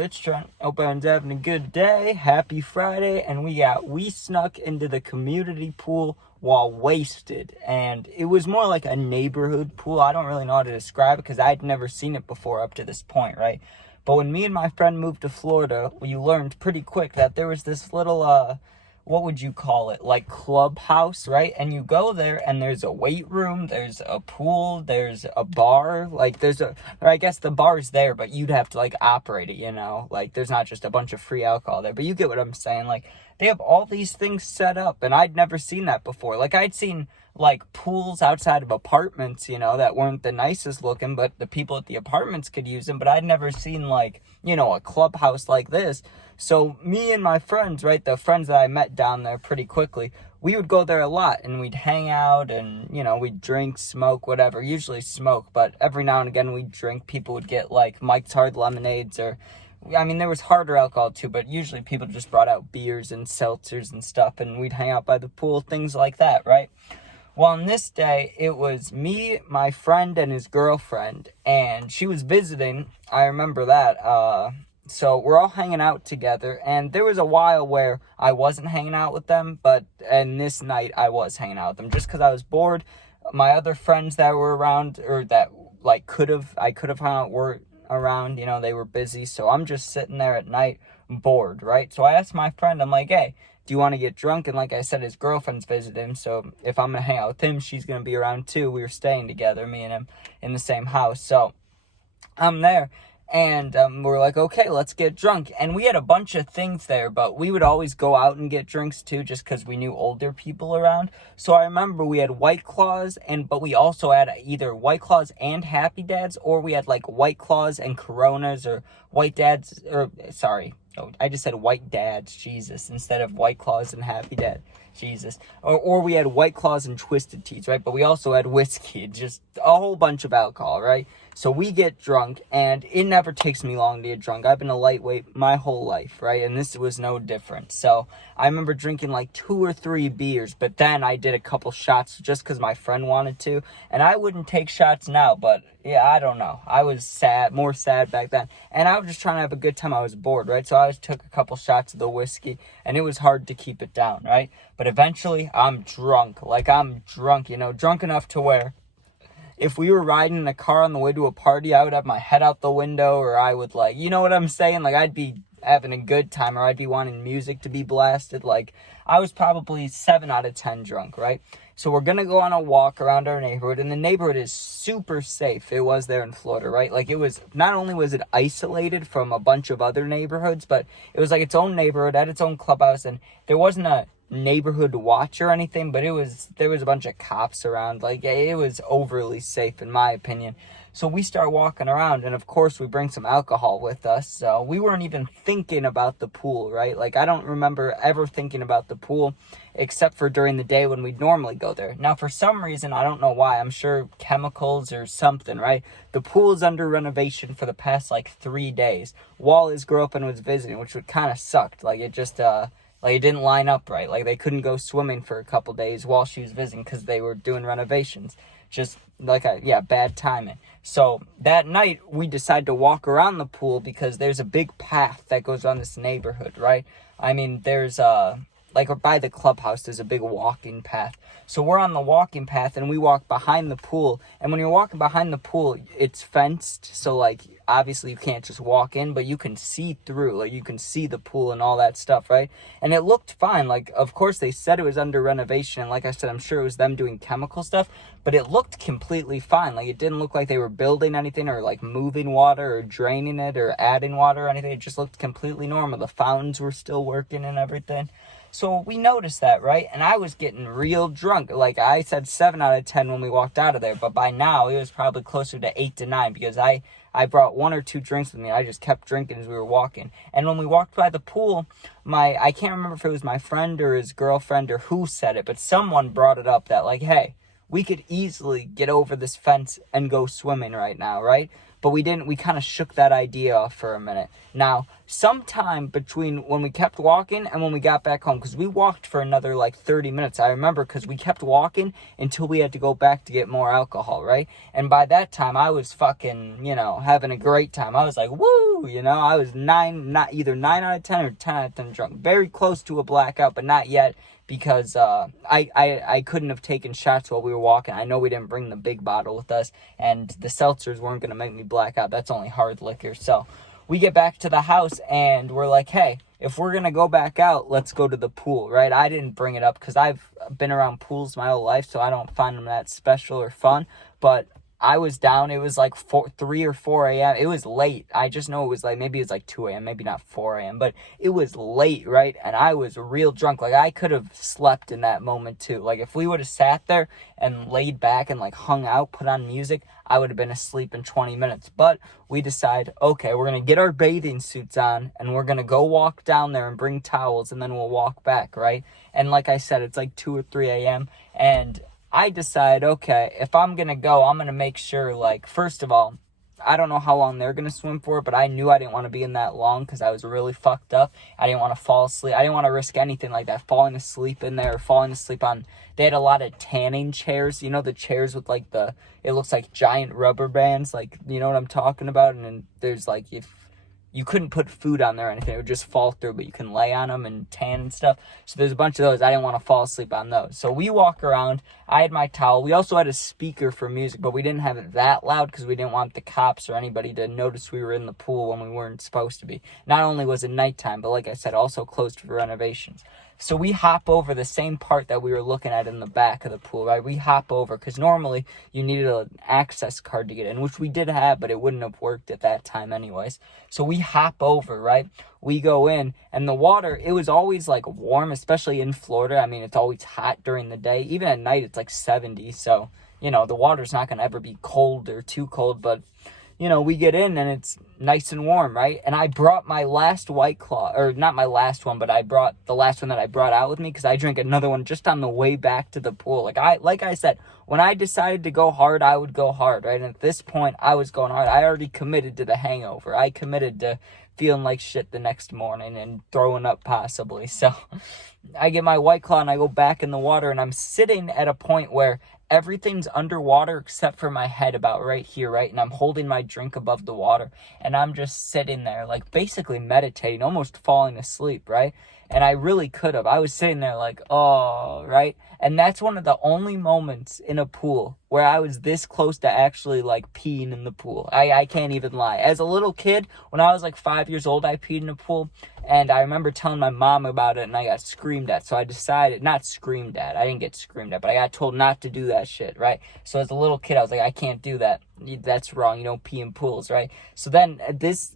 it's Trent. Hope everyone's having a good day. Happy Friday. And we snuck into the community pool while wasted. And it was more like a neighborhood pool. I don't really know how to describe it because I'd never seen it before up to this point, right? But when me and my friend moved to Florida, we learned pretty quick that there was this little, what would you call it? Like clubhouse, right? And you go there and there's a weight room, there's a pool, there's a bar, I guess the bar's there, but you'd have to like operate it, you know? Like there's not just a bunch of free alcohol there, but you get what I'm saying. Like they have all these things set up and I'd never seen that before. Like I'd seen like pools outside of apartments, you know, that weren't the nicest looking, but the people at the apartments could use them. But I'd never seen like, you know, a clubhouse like this. So me and my friends, right, the friends that I met down there pretty quickly, we would go there a lot and we'd hang out and, you know, we'd drink, smoke, whatever, usually smoke, but every now and again we'd drink. People would get like Mike's Hard Lemonades or, I mean, there was harder alcohol too, but usually people just brought out beers and seltzers and stuff and we'd hang out by the pool, things like that, right? Well, on this day, it was me, my friend, and his girlfriend, and she was visiting. I remember that. So we're all hanging out together, and there was a while where I wasn't hanging out with them, and this night I was hanging out with them just because I was bored. My other friends that were around, or that like I could have hung out, were around, you know, they were busy, so I'm just sitting there at night bored, right? So I asked my friend, I'm like, hey, do you want to get drunk? And like I said, his girlfriend's visiting, so if I'm going to hang out with him, she's going to be around too. We were staying together, me and him, in the same house. So I'm there, and we're like, okay, let's get drunk. And we had a bunch of things there, but we would always go out and get drinks too, just because we knew older people around. So I remember we had White Claws, but we also had either White Claws and Happy Dads, or we had like White Claws and Coronas, or White Dads, or sorry, oh, I just said White Dads, Jesus, instead of White Claws and Happy Dad, Jesus. Or we had White Claws and Twisted Teas, right? But we also had whiskey, just a whole bunch of alcohol, right? So we get drunk, and it never takes me long to get drunk. I've been a lightweight my whole life, right? And this was no different. So I remember drinking like 2 or 3 beers, but then I did a couple shots just because my friend wanted to. And I wouldn't take shots now, but yeah, I don't know. I was more sad back then. And I was just trying to have a good time. I was bored, right? So I just took a couple shots of the whiskey, and it was hard to keep it down, right? But eventually, I'm drunk. Like, I'm drunk, you know, drunk enough to where if we were riding in a car on the way to a party, I would have my head out the window, or I would, like, you know what I'm saying? Like, I'd be having a good time, or I'd be wanting music to be blasted. Like, I was probably 7 out of 10 drunk, right? So we're going to go on a walk around our neighborhood, and the neighborhood is super safe. It was there in Florida, right? Like, it was, not only was it isolated from a bunch of other neighborhoods, but it was like its own neighborhood, had its own clubhouse, and there wasn't a neighborhood watch or anything, but there was a bunch of cops around. Like, it was overly safe in my opinion. So we start walking around, and of course we bring some alcohol with us. So we weren't even thinking about the pool, right? Like, I don't remember ever thinking about the pool except for during the day when we'd normally go there. Now, for some reason, I don't know why, I'm sure chemicals or something, right? The pool is under renovation for the past like 3 days while his girlfriend was visiting, which would kind of sucked. Like, it just like, it didn't line up right. Like, they couldn't go swimming for a couple days while she was visiting because they were doing renovations. Just like bad timing. So that night we decided to walk around the pool because there's a big path that goes around this neighborhood, right? I mean, there's like by the clubhouse, there's a big walking path. So we're on the walking path and we walk behind the pool. And when you're walking behind the pool, it's fenced. So like, obviously you can't just walk in, but you can see through, like you can see the pool and all that stuff, right? And it looked fine. Like, of course they said it was under renovation. And like I said, I'm sure it was them doing chemical stuff, but it looked completely fine. Like, it didn't look like they were building anything or like moving water or draining it or adding water or anything. It just looked completely normal. The fountains were still working and everything. So we noticed that, right? And I was getting real drunk. Like, I said 7 out of 10 when we walked out of there. But by now, it was probably closer to 8 to 9 because I brought 1 or 2 drinks with me. I just kept drinking as we were walking. And when we walked by the pool, I can't remember if it was my friend or his girlfriend or who said it, but someone brought it up that, like, hey, we could easily get over this fence and go swimming right now, right? But we didn't. We kind of shook that idea off for a minute. Now, sometime between when we kept walking and when we got back home, because we walked for another like 30 minutes. I remember, because we kept walking until we had to go back to get more alcohol, right? And by that time, I was fucking, having a great time. I was like, woo, I was either 9 out of 10 or 10 out of 10 drunk. Very close to a blackout, but not yet, because I couldn't have taken shots while we were walking. I know we didn't bring the big bottle with us, and the seltzers weren't going to make me black out. That's only hard liquor. So we get back to the house, and we're like, hey, if we're going to go back out, let's go to the pool, right? I didn't bring it up because I've been around pools my whole life, so I don't find them that special or fun. But I was down. It was like 3 or 4 a.m. It was late. I just know it was like, maybe it was like 2 a.m., maybe not 4 a.m., but it was late, right? And I was real drunk. Like, I could have slept in that moment too. Like, if we would have sat there and laid back and like hung out, put on music, I would have been asleep in 20 minutes. But we decide, okay, we're going to get our bathing suits on and we're going to go walk down there and bring towels, and then we'll walk back, right? And like I said, it's like 2 or 3 a.m. and I decide, okay, if I'm going to go, I'm going to make sure, like, first of all, I don't know how long they're going to swim for, but I knew I didn't want to be in that long because I was really fucked up. I didn't want to fall asleep. I didn't want to risk anything like that, falling asleep in there, or falling asleep on, they had a lot of tanning chairs, the chairs with, like, it looks like giant rubber bands, like, you know what I'm talking about? And then there's, like, if you couldn't put food on there or anything, it would just fall through, but you can lay on them and tan and stuff. So there's a bunch of those. I didn't want to fall asleep on those. So we walk around. I had my towel. We also had a speaker for music, but we didn't have it that loud because we didn't want the cops or anybody to notice we were in the pool when we weren't supposed to be. Not only was it nighttime, but like I said, also closed for renovations. So we hop over the same part that we were looking at in the back of the pool, right? We hop over because normally you needed an access card to get in, which we did have, but it wouldn't have worked at that time anyways. So we hop over, right? We go in, and the water, it was always like warm, especially in Florida. I mean, it's always hot during the day. Even at night, it's like 70. So, the water's not going to ever be cold or too cold, but we get in and it's nice and warm, right? And I brought my last White Claw, or not my last one, but I brought the last one that I brought out with me because I drank another one just on the way back to the pool. Like I said, when I decided to go hard, I would go hard, right? And at this point, I was going hard. I already committed to the hangover. I committed to feeling like shit the next morning and throwing up possibly. So I get my White Claw and I go back in the water, and I'm sitting at a point where everything's underwater except for my head about right here, right? And I'm holding my drink above the water, and I'm just sitting there, like, basically meditating, almost falling asleep, right? And I really could have. I was sitting there like, oh, right? And that's one of the only moments in a pool where I was this close to actually, like, peeing in the pool. I can't even lie. As a little kid, when I was, like, 5 years old, I peed in a pool. And I remember telling my mom about it, and I got screamed at. So I decided, not screamed at, I didn't get screamed at, but I got told not to do that shit, right? So as a little kid, I was like, I can't do that. That's wrong. You don't pee in pools, right? So then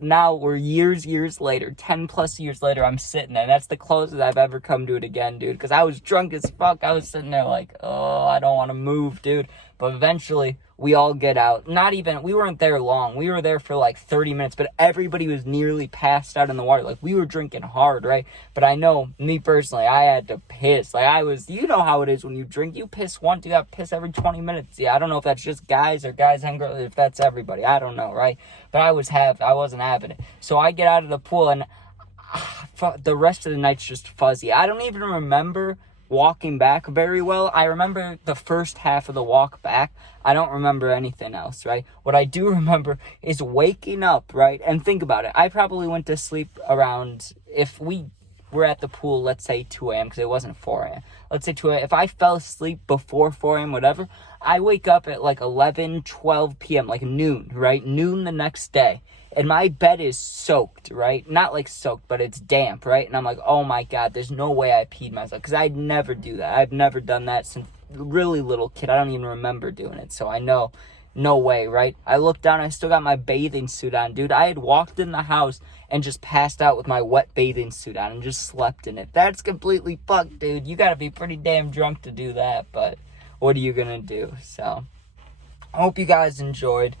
now we're years later, 10 plus years later, I'm sitting there. That's the closest I've ever come to it again, dude. Because I was drunk as fuck. I was sitting there like, oh, I don't want to move, dude. But eventually, we all get out. We weren't there long. We were there for like 30 minutes, but everybody was nearly passed out in the water. Like, we were drinking hard, right? But I know, me personally, I had to piss. Like, you know how it is when you drink. You piss once, you got to piss every 20 minutes. Yeah, I don't know if that's just guys or guys and girls, if that's everybody. I don't know, right? But I wasn't having it. So I get out of the pool, and the rest of the night's just fuzzy. I don't even remember walking back very well. I remember the first half of the walk back. I don't remember anything else, right? What I do remember is waking up, right? And think about it. I probably went to sleep around, if we were at the pool, let's say 2 a.m. because it wasn't 4 a.m. Let's say 2 a.m. If I fell asleep before 4 a.m., whatever, I wake up at like 11, 12 p.m., like noon, right? Noon the next day. And my bed is soaked, right? Not like soaked, but it's damp, right? And I'm like, oh my God, there's no way I peed myself. Because I'd never do that. I've never done that since really little kid. I don't even remember doing it. So I know, no way, right? I looked down, I still got my bathing suit on. Dude, I had walked in the house and just passed out with my wet bathing suit on and just slept in it. That's completely fucked, dude. You gotta be pretty damn drunk to do that. But what are you gonna do? So, I hope you guys enjoyed.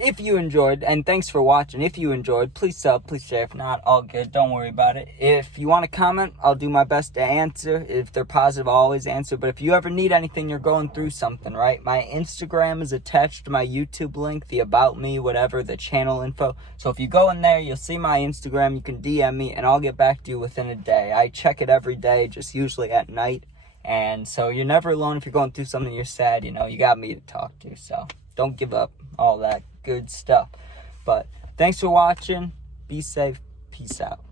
if you enjoyed, and thanks for watching. If you enjoyed, please sub, please share. If not, all good. Don't worry about it. If you want to comment, I'll do my best to answer. If they're positive, I'll always answer. But if you ever need anything, you're going through something, right? My Instagram is attached to my YouTube link, the About Me, whatever, the channel info. So if you go in there, you'll see my Instagram. You can DM me, and I'll get back to you within a day. I check it every day, just usually at night. And so you're never alone. If you're going through something, you're sad, you know, you got me to talk to. So don't give up, all that good stuff. But thanks for watching. Be safe. Peace out.